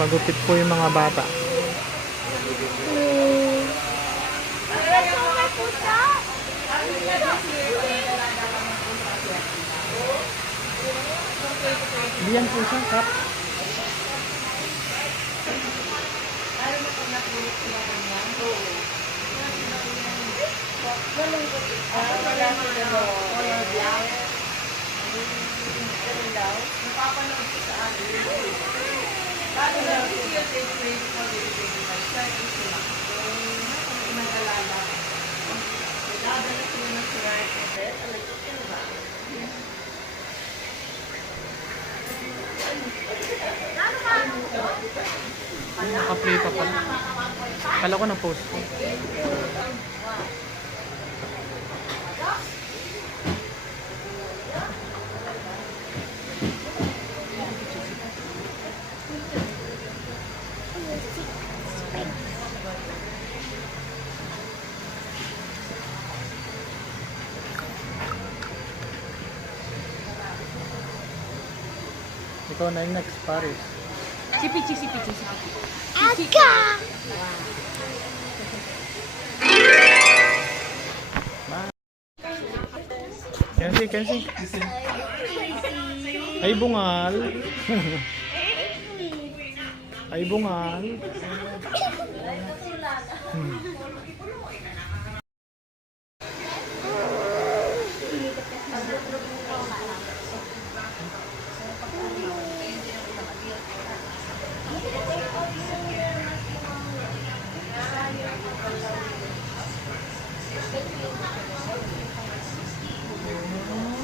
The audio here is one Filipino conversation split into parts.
Pagupit po yung mga bata. Diyan po siya, Kap. Naka-play pa pala. Kala ko na post ko. Ikaw na yung next, Paris. Si Pichi, si Pichi, si Pichi. Aka! Kenzie. Ay, bungal. Ay, bungal.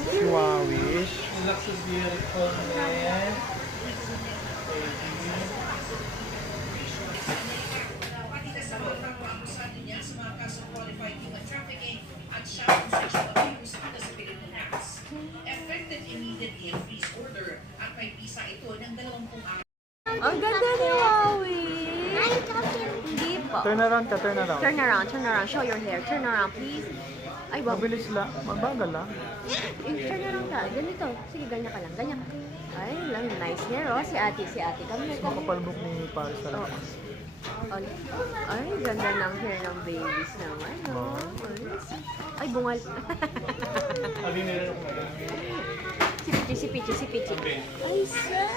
Chihuahuish. Looks so beautiful, man. Ang ganda ni Wowie! Hindi po. Turn around ka, turn around. Turn around, turn around. Show your hair. Turn around, please. Ay, wow. Mabilis lang. Mabagal lang. Turn around ka. Ganito. Sige, ganyan ka lang. Ganyan ka. Ay, lang. Nice hair, oh. Si ate. Kami. Makapalbok ni Paris Oh. talaga. Ay, ganda ng hair ng babies naman, oh. Ay, bungal. Si Pichi. Ay, sir.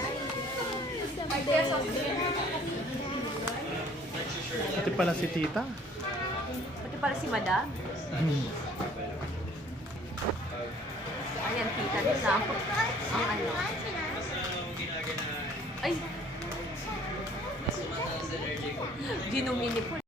Pati pala si Tita. Pati pala si Madam. Ayan, tita nila. Ang ano. Ay! Ginumini po.